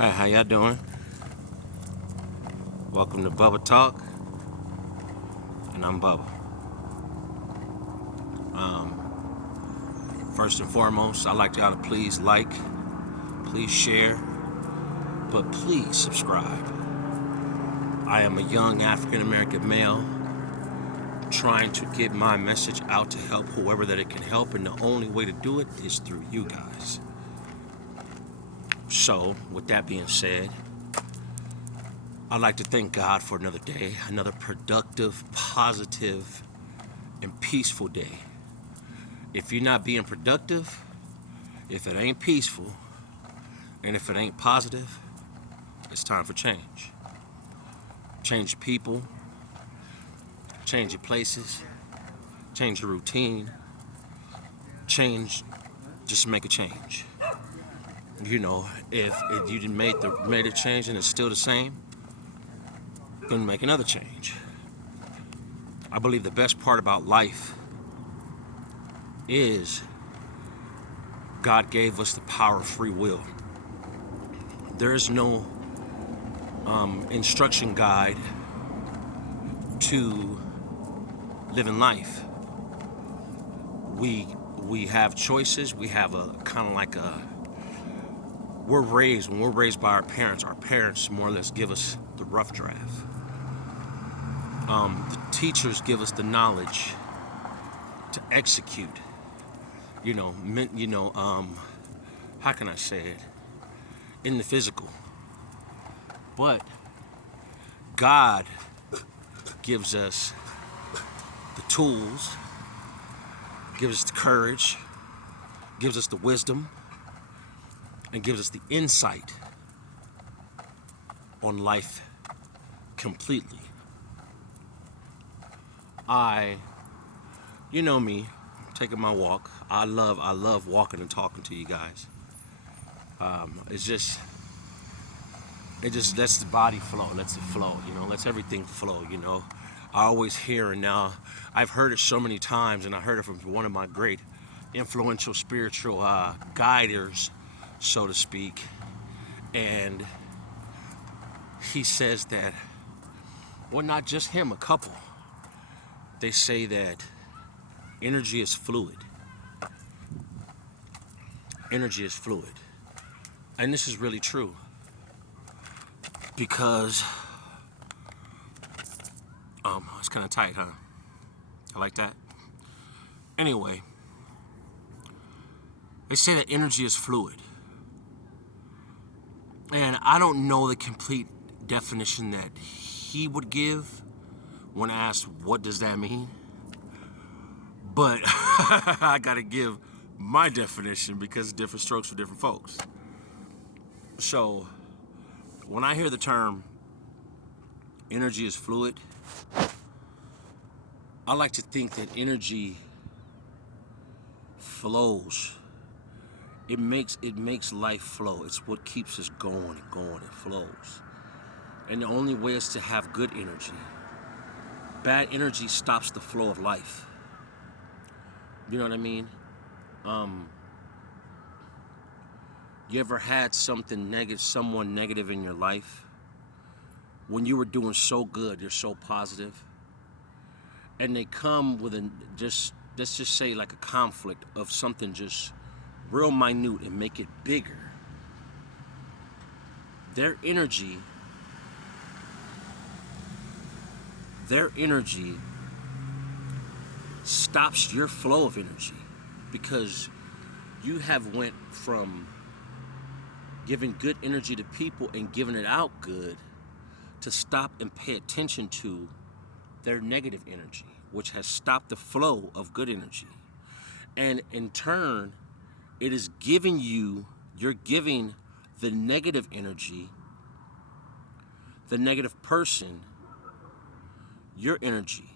Hi, how y'all doing? Welcome to Bubba Talk, and I'm Bubba. First and foremost, I'd like y'all to please like, please share, but please subscribe. I am a young African American male trying to get my message out to help whoever that it can help, and the only way to do it is through you guys. So, with that being said, I'd like to thank God for another day, another productive, positive, and peaceful day. If you're not being productive, if it ain't peaceful, and if it ain't positive, it's time for change. Change your people, change your places, change your routine, just make a change. You know, if you didn't made a change and it's still the same, then make another change. I believe the best part about life is God gave us the power of free will. There is no instruction guide to living life. We have choices. We have a kind of like a when we're raised by our parents more or less give us the rough draft. The teachers give us the knowledge to execute. How can I say it? In the physical. But God gives us the tools, gives us the courage, gives us the wisdom, and gives us the insight on life completely. You know me, taking my walk. I love walking and talking to you guys. It just lets the body flow, lets it flow, lets everything flow, I always hear, and now I've heard it so many times, and I heard it from one of my great influential spiritual guiders, so to speak, and he says that, well, not just him, a couple, they say that energy is fluid. Energy is fluid. And this is really true. Because it's kind of tight, huh? I like that. Anyway, they say that energy is fluid. And I don't know the complete definition that he would give when asked, what does that mean? But I gotta give my definition because it's different strokes for different folks. So, when I hear the term energy is fluid, I like to think that energy flows. It makes life flow. It's what keeps us going and going. It flows. And the only way is to have good energy. Bad energy stops the flow of life. You know what I mean? You ever had someone negative in your life? When you were doing so good, you're so positive, and they come with let's just say like a conflict of something just real minute and make it bigger. Their energy stops your flow of energy because you have went from giving good energy to people and giving it out good to stop and pay attention to their negative energy, which has stopped the flow of good energy. And in turn, you're giving the negative energy, the negative person, your energy.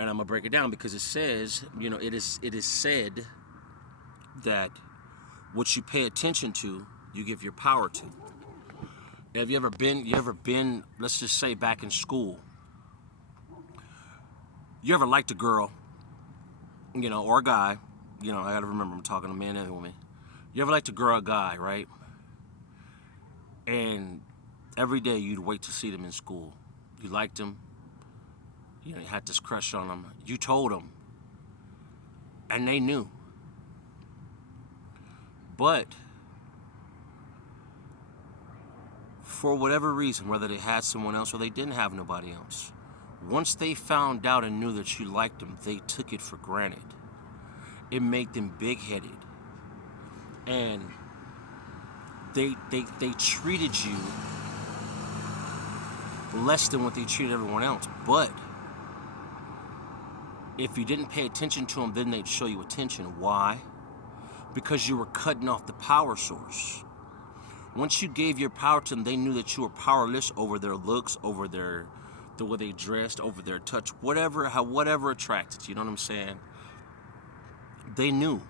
And I'm gonna break it down because it says, it is said that what you pay attention to, you give your power to. Have you ever been, let's just say back in school, you ever liked a girl, or a guy, I gotta remember I'm talking to men and women. You ever liked a girl or a guy, right? And every day you'd wait to see them in school. You liked them. You know, you had this crush on them. You told them. And they knew. But for whatever reason, whether they had someone else or they didn't have nobody else, once they found out and knew that you liked them, they took it for granted. It made them big-headed. And they treated you less than what they treated everyone else. But if you didn't pay attention to them, then they'd show you attention. Why? Because you were cutting off the power source. Once you gave your power to them, they knew that you were powerless over their looks, over the way they dressed, over their touch, whatever attracted you. You know what I'm saying? They knew.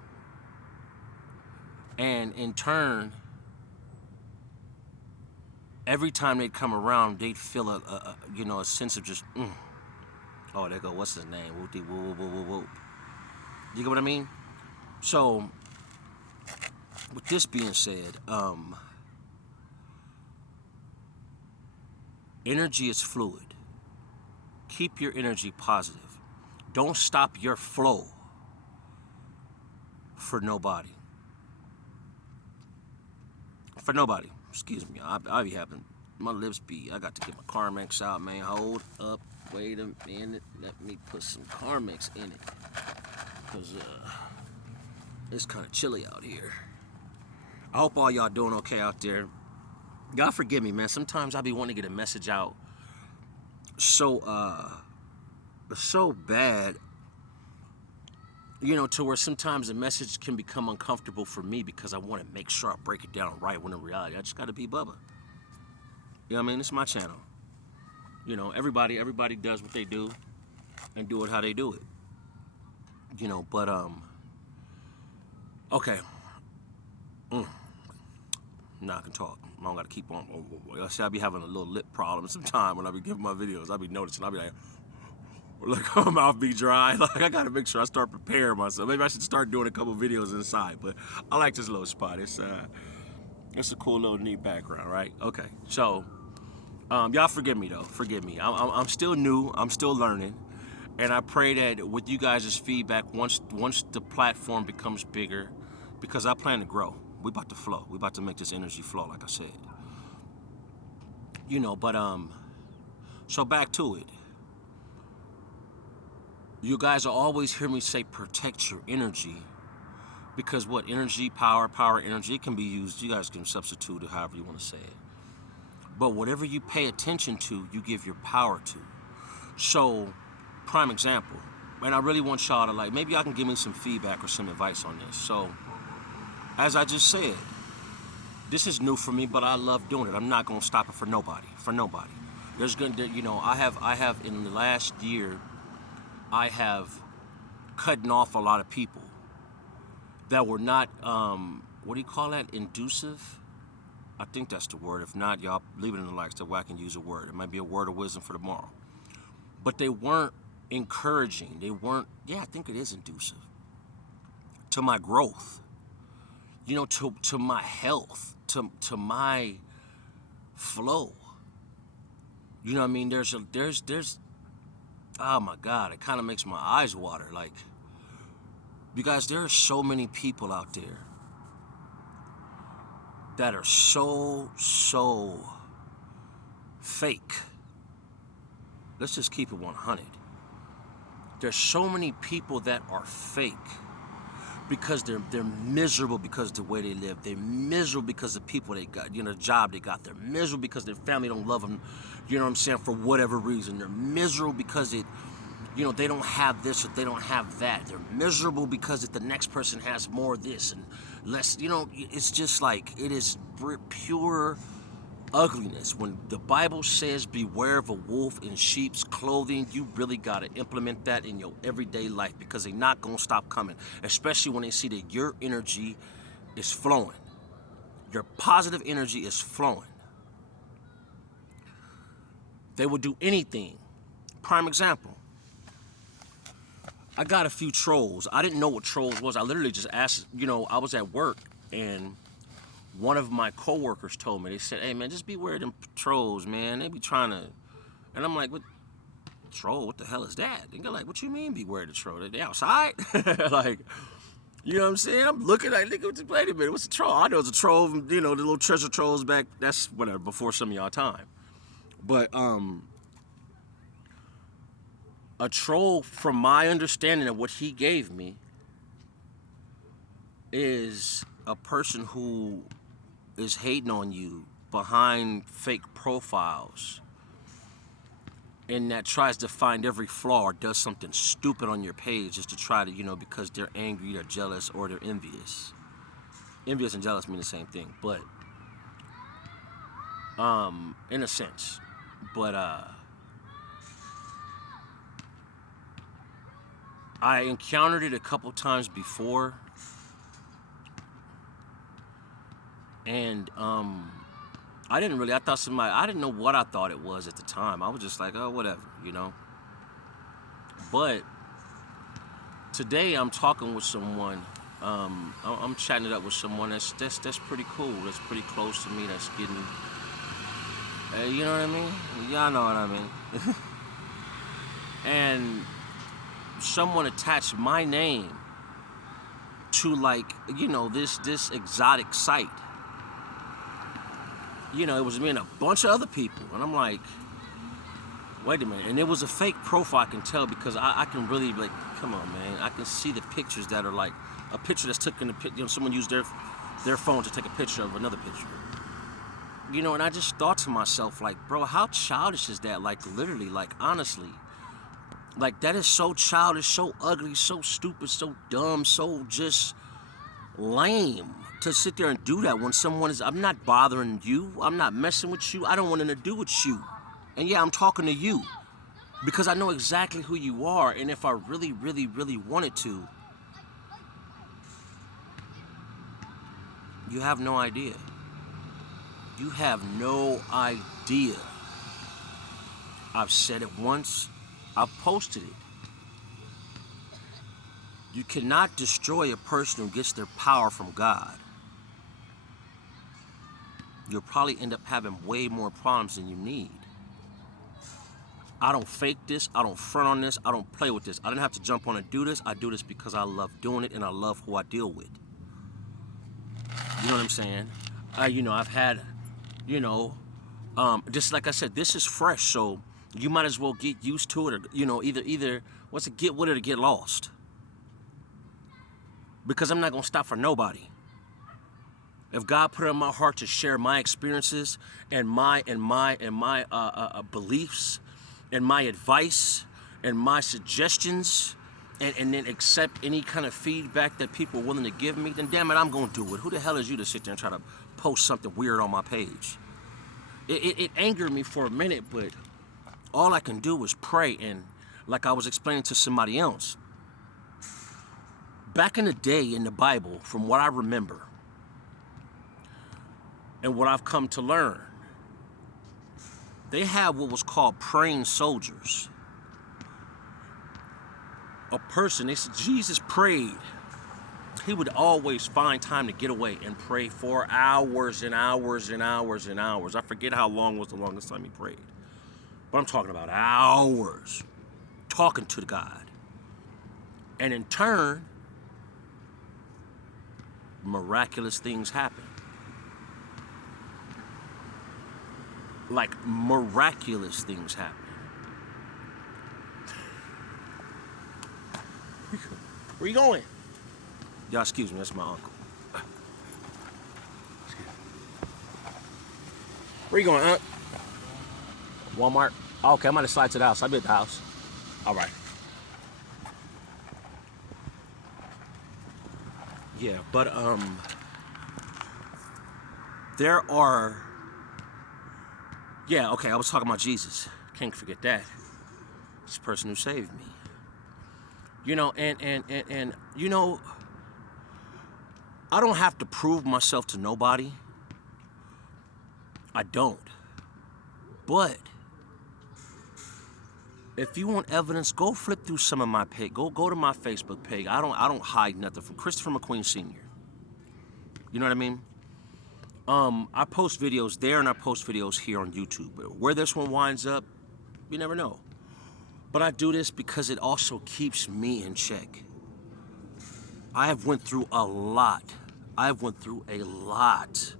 And in turn, every time they'd come around, they'd feel a sense of just, oh, there go, what's his name? Whoop. You get what I mean? So, with this being said, energy is fluid. Keep your energy positive. Don't stop your flow for nobody. For nobody. Excuse me. I be having my lips be. I got to get my Carmex out, man. Hold up. Wait a minute. Let me put some Carmex in it. Because it's kind of chilly out here. I hope all y'all doing okay out there. God forgive me, man. Sometimes I be wanting to get a message out so bad, you know, to where sometimes the message can become uncomfortable for me because I want to make sure I break it down right, when in reality I just got to be Bubba. You know what I mean? It's my channel. You know, everybody does what they do and do it how they do it. You know, but okay. Now I can talk. I don't gotta keep on. See, I be having a little lip problem sometimes when I be giving my videos. I be noticing. I be like, my mouth be dry. Like, I gotta make sure I start preparing myself. Maybe I should start doing a couple videos inside. But I like this little spot. It's a cool little neat background, right? Okay. So, y'all forgive me though. Forgive me. I'm still new. I'm still learning. And I pray that with you guys' feedback, once the platform becomes bigger, because I plan to grow. We about to flow. We about to make this energy flow, like I said. You know, but so back to it. You guys will always hear me say protect your energy. Because what? Energy, power, energy, it can be used. You guys can substitute it however you want to say it. But whatever you pay attention to, you give your power to. So, prime example. And I really want y'all to maybe y'all can give me some feedback or some advice on this. So, as I just said, this is new for me, but I love doing it. I'm not gonna stop it for nobody. There's gonna, you know, I have in the last year, I have cutting off a lot of people that were not, what do you call that? Inducive? I think that's the word. If not, y'all leave it in the likes that way I can use a word. It might be a word of wisdom for tomorrow. But they weren't encouraging. They weren't, I think it is inducive to my growth. You know, to my health, to my flow. You know what I mean? There's oh my God, it kind of makes my eyes water. Like, you guys, there are so many people out there that are so fake. Let's just keep it 100. There's so many people that are fake. Because they're miserable because of the way they live. They're miserable because of the people they got, you know, the job they got. They're miserable because their family don't love them, you know what I'm saying, for whatever reason. They're miserable because they don't have this or they don't have that. They're miserable because the next person has more of this and less, you know, it's just like, it is pure ugliness. When the Bible says beware of a wolf in sheep's clothing, you really got to implement that in your everyday life, because they're not going to stop coming, especially when they see that your energy is flowing. Your positive energy is flowing. They will do anything. Prime example. I got a few trolls. I didn't know what trolls was. I literally just asked, you know, I was at work and one of my coworkers told me, they said, hey man, just beware of them trolls, man. They be trying to, and I'm like, what troll? What the hell is that? And they're like, what you mean beware of the troll? They outside? Like, you know what I'm saying? I'm looking like, nigga, wait a minute, what's a troll? I know it's a troll, you know, the little treasure trolls back, that's whatever, before some of y'all time. But, a troll, from my understanding of what he gave me, is a person who is hating on you behind fake profiles and that tries to find every flaw or does something stupid on your page just to try to, you know, because they're angry, they're jealous, or they're envious. Envious and jealous mean the same thing, but in a sense. But I encountered it a couple times before, and I didn't really, I didn't know what I thought it was at the time. I was just like, oh, whatever, you know. But today I'm talking with someone, I'm chatting it up with someone that's pretty cool, that's pretty close to me, that's getting, you know what I mean? Y'all know what I mean. And someone attached my name to, like, you know, this exotic site. You know, it was me and a bunch of other people, and I'm like, wait a minute. And it was a fake profile, I can tell, because I can really, like, come on, man. I can see the pictures that are like a picture that's taken, you know, someone used their phone to take a picture of another picture. You know, and I just thought to myself, like, bro, how childish is that? Like, literally, like, honestly. Like, that is so childish, so ugly, so stupid, so dumb, so just lame to sit there and do that when someone is, I'm not bothering you, I'm not messing with you, I don't want anything to do with you. And yeah, I'm talking to you because I know exactly who you are, and if I really, really, really wanted to, you have no idea. You have no idea. I've said it once, I've posted it. You cannot destroy a person who gets their power from God. You'll probably end up having way more problems than you need. I don't fake this, I don't front on this, I don't play with this. I didn't have to jump on and do this. I do this because I love doing it and I love who I deal with. You know what I'm saying? You know, I've had, you know, just like I said, this is fresh, so you might as well get used to it, or, you know, either what's it, get with it or get lost. Because I'm not gonna stop for nobody. If God put it in my heart to share my experiences and my beliefs and my advice and my suggestions, and then accept any kind of feedback that people are willing to give me, then damn it, I'm gonna do it. Who the hell is you to sit there and try to post something weird on my page? It angered me for a minute, but all I can do is pray. And like I was explaining to somebody else, back in the day in the Bible, from what I remember and what I've come to learn, they had what was called praying soldiers. A person, they said Jesus prayed. He would always find time to get away and pray for hours and hours and hours and hours. I forget how long was the longest time he prayed. But I'm talking about hours talking to God. And in turn, miraculous things happen. Like, miraculous things happen. Where you going? Y'all, excuse me, that's my uncle. Where you going, Aunt? Walmart? Oh, okay, I'm gonna slide to the house. I'll be at the house. All right. Yeah, but there are. Yeah, okay, I was talking about Jesus. Can't forget that. It's the person who saved me. You know, and you know, I don't have to prove myself to nobody. I don't. But if you want evidence, go flip through some of my page. Go to my Facebook page. I don't hide nothing from Christopher McQueen Sr. You know what I mean? I post videos there and I post videos here on YouTube. Where this one winds up, you never know. But I do this because it also keeps me in check. I have went through a lot. I've went through a lot.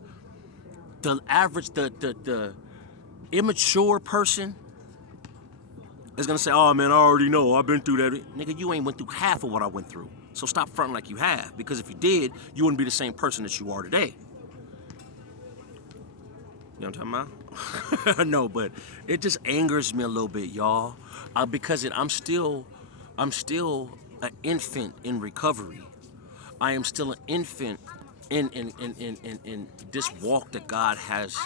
The average, the immature person is gonna say, "Oh man, I already know. I've been through that." Nigga, you ain't went through half of what I went through. So stop fronting like you have, because if you did, you wouldn't be the same person that you are today. You know what I'm talking about? No, but it just angers me a little bit, y'all, because I'm still an infant in recovery. I am still an infant in this walk that God has.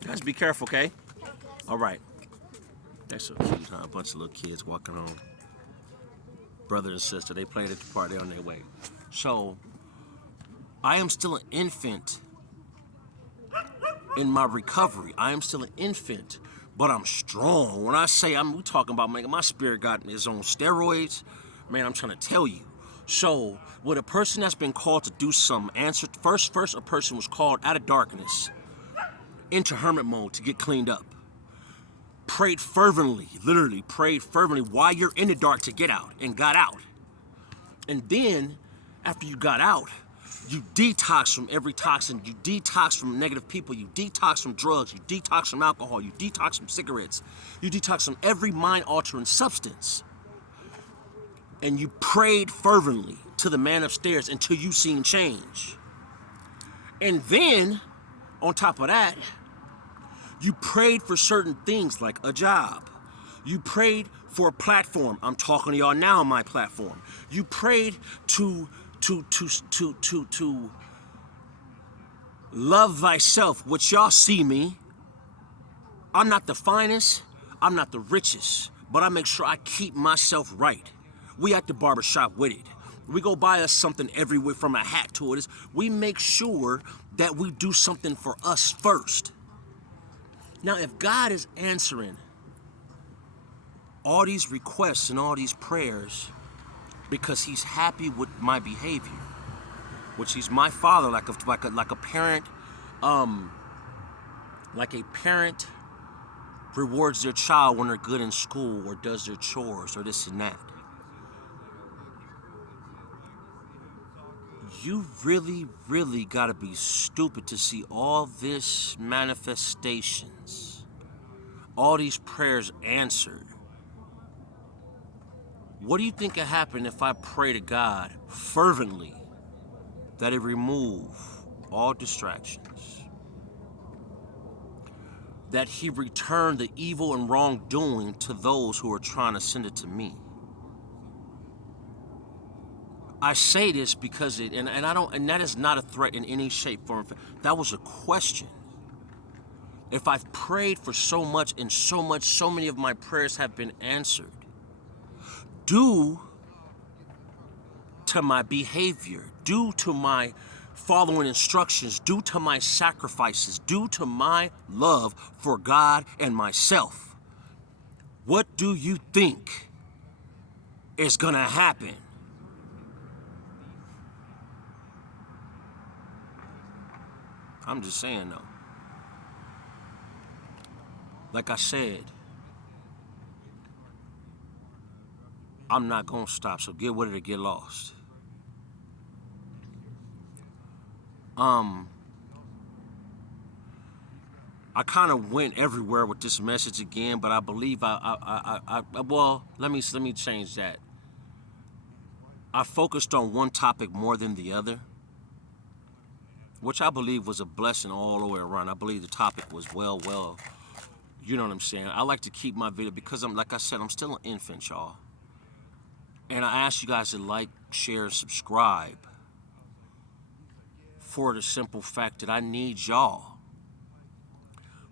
You guys be careful, okay? All right. That's so cute, huh? A bunch of little kids walking home. Brother and sister, they played at the party on their way. So, I am still an infant in my recovery. I am still an infant, but I'm strong. When I say we talking about, man, my spirit got his own steroids, man, I'm trying to tell you. So, with a person that's been called to do something, answered first a person was called out of darkness into hermit mode to get cleaned up. Prayed fervently, literally prayed fervently while you're in the dark to get out, and got out. And then, after you got out, you detox from every toxin, you detox from negative people, you detox from drugs, you detox from alcohol, you detox from cigarettes, you detox from every mind-altering substance. And you prayed fervently to the man upstairs until you seen change. And then, on top of that, you prayed for certain things like a job. You prayed for a platform. I'm talking to y'all now on my platform. You prayed to love thyself, which y'all see me. I'm not the finest, I'm not the richest, but I make sure I keep myself right. We at the barbershop with it. We go buy us something everywhere from a hat to it. We make sure that we do something for us first. Now, if God is answering all these requests and all these prayers because he's happy with my behavior, which he's my father, like a parent, like a parent rewards their child when they're good in school or does their chores or this and that. You really, really gotta be stupid to see all this manifestations, all these prayers answered. What do you think could happen if I pray to God fervently that it remove all distractions? That he return the evil and wrongdoing to those who are trying to send it to me? I say this because and that is not a threat in any shape, form. That was a question. If I've prayed for so much and so many of my prayers have been answered, due to my behavior, due to my following instructions, due to my sacrifices, due to my love for God and myself, what do you think is gonna happen? I'm just saying though. Like I said, I'm not gonna stop, so get with it or get lost. I kind of went everywhere with this message again, but I believe well, let me change that. I focused on one topic more than the other, which I believe was a blessing all the way around. I believe the topic was well, you know what I'm saying? I like to keep my video because like I said, I'm still an infant, y'all. And I ask you guys to like, share, and subscribe for the simple fact that I need y'all.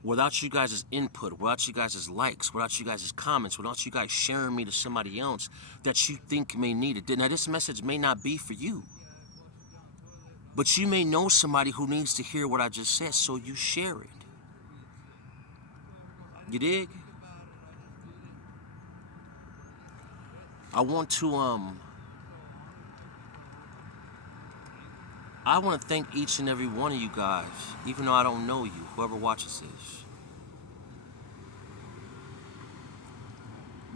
Without you guys' input, without you guys' likes, without you guys' comments, without you guys sharing me to somebody else that you think may need it. Now, this message may not be for you, but you may know somebody who needs to hear what I just said, so you share it. You dig? I want to I want to thank each and every one of you guys, even though I don't know you, whoever watches this.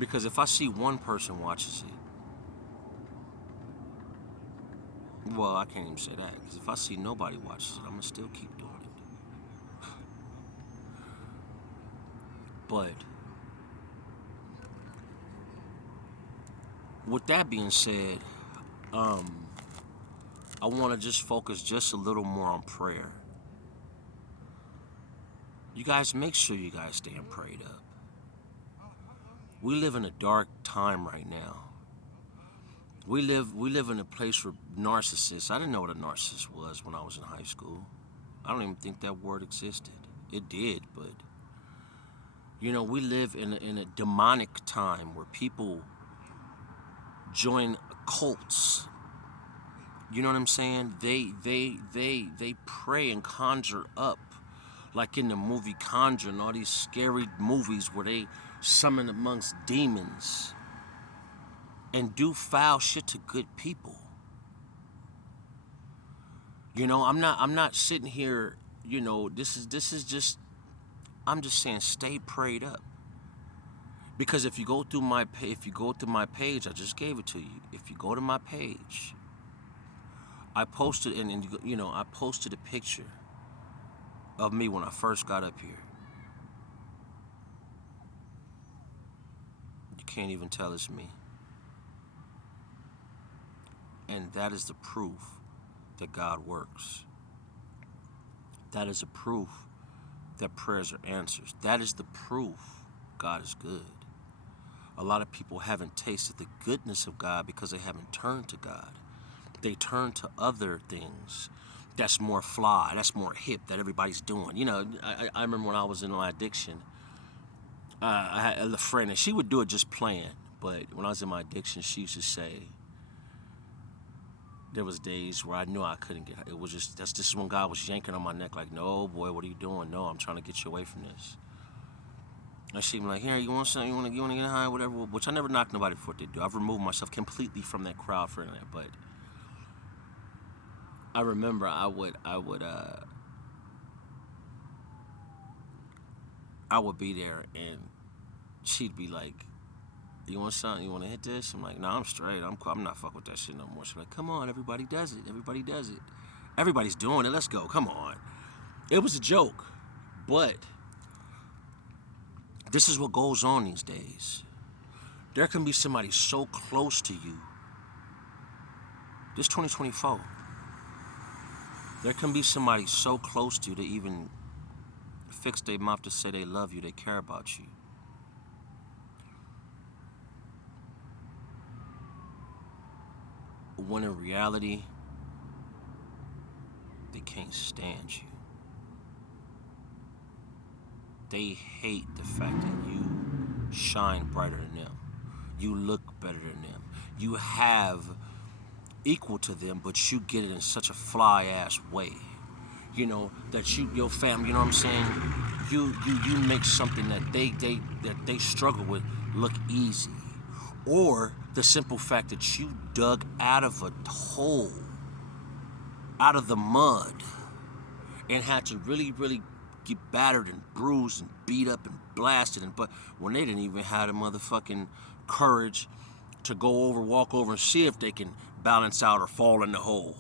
Because if I see one person watches it, well, I can't even say that. Because if I see nobody watches it, I'm going to still keep doing it. But with that being said, I want to just focus just a little more on prayer. You guys, make sure you guys stay prayed up. We live in a dark time right now. We live in a place where narcissists. I didn't know what a narcissist was when I was in high school. I don't even think that word existed. It did, but we live in a demonic time where people join cults. You know what I'm saying? They pray and conjure up, like in the movie Conjuring, all these scary movies where they summon amongst demons and do foul shit to good people. I'm not sitting here, this is just, I'm just saying stay prayed up. Because if you go through my page, I just gave it to you. If you go to my page, I posted I posted a picture of me when I first got up here. You can't even tell it's me. And that is the proof that God works. That is a proof that prayers are answered. That is the proof God is good. A lot of people haven't tasted the goodness of God because they haven't turned to God. They turn to other things that's more fly, that's more hip, that everybody's doing. I remember when I was in my addiction, I had a friend, and she would do it just playing. But when I was in my addiction, she used to say, there was days where I knew I couldn't get. It was just when God was yanking on my neck, like, no, boy, what are you doing? No, I'm trying to get you away from this. And she'd be like, here, you want something? You want to get high, whatever. Which I never knocked nobody for what they do. I've removed myself completely from that crowd for that. But I remember I would be there, and she'd be like, you want something? You want to hit this? I'm like, no, I'm straight. I'm not fucking with that shit no more. She's like, come on, everybody does it. Everybody does it. Everybody's doing it. Let's go. Come on. It was a joke, but this is what goes on these days. There can be somebody so close to you. This 2024. There can be somebody so close to you to even fix their mouth to say they love you, they care about you. When in reality, they can't stand you. They hate the fact that you shine brighter than them. You look better than them. You have equal to them, but you get it in such a fly ass way. That your family, you know what I'm saying? You make something that they struggle with look easy. Or the simple fact that you dug out of a hole, out of the mud, and had to really, really get battered and bruised and beat up and blasted, but when they didn't even have the motherfucking courage to walk over and see if they can balance out or fall in the hole.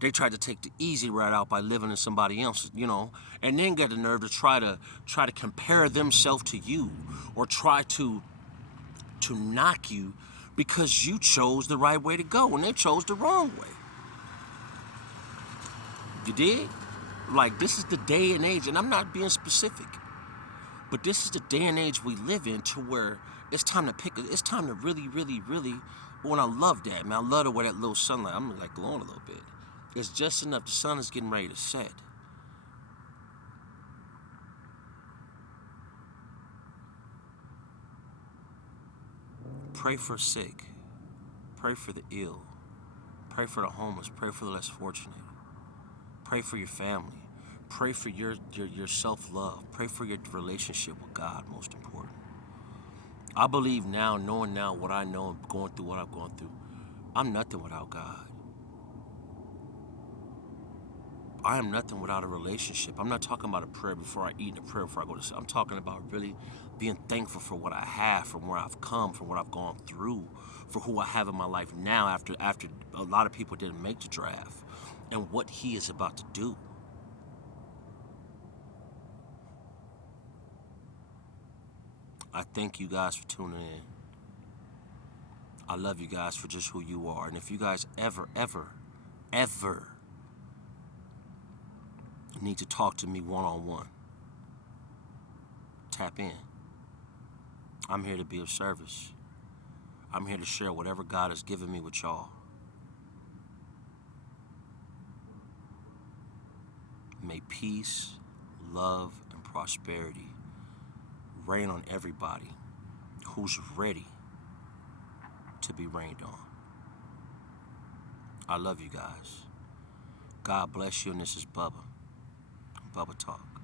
They tried to take the easy route out by living in somebody else's, and then get the nerve to try to compare themselves to you, or try to knock you because you chose the right way to go and they chose the wrong way. You did? Like, this is the day and age, and I'm not being specific, but this is the day and age we live in, to where it's time to really, really, really, and I love that, man. I love the way that little sunlight, I'm like glowing a little bit. It's just enough, the sun is getting ready to set. Pray for sick. Pray for the ill. Pray for the homeless. Pray for the less fortunate. Pray for your family. Pray for your self-love. Pray for your relationship with God, most important. I believe now, knowing now what I know and going through what I've gone through, I'm nothing without God. I am nothing without a relationship. I'm not talking about a prayer before I eat and a prayer before I go to sleep. I'm talking about really being thankful for what I have, from where I've come, from what I've gone through, for who I have in my life now after a lot of people didn't make the draft, and what he is about to do. I thank you guys for tuning in. I love you guys for just who you are. And if you guys ever need to talk to me one-on-one, tap in. I'm here to be of service. I'm here to share whatever God has given me with y'all. May peace, love, and prosperity reign on everybody who's ready to be rained on. I love you guys. God bless you, and this is Bubba. Bubba Talk.